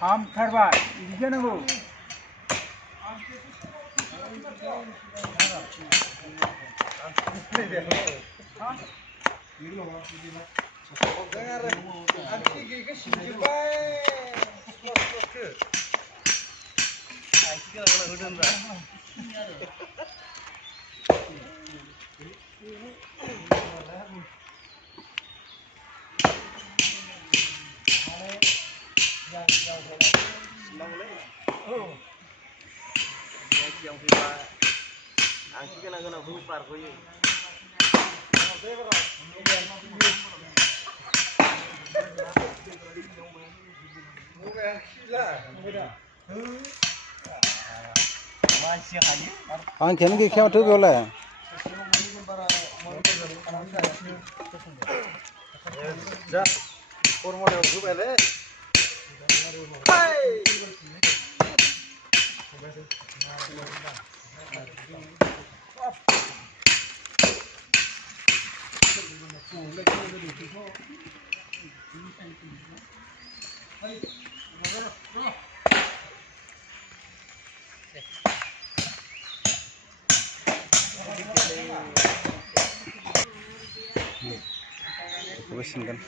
हामथारबाय बिदि जानांगौ yang fiba angki kena hupar koyo Ang kene ki kya tu gole ja formal grup ele Besin kan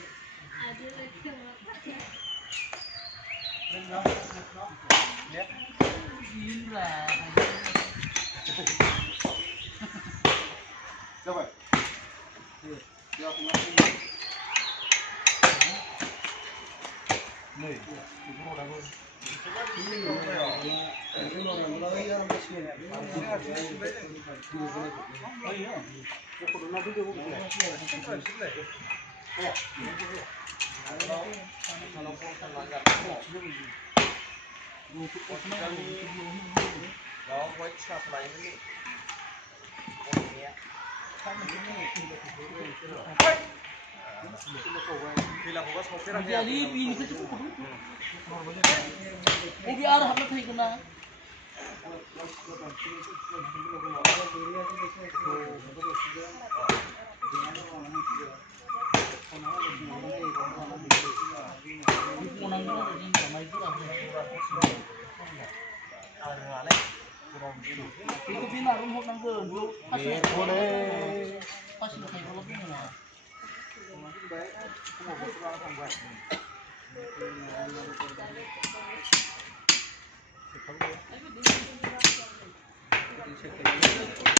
coba Ini arah apa tuh kena? Itu bina rumah nang dulu. Pas lu kayak kalau bina.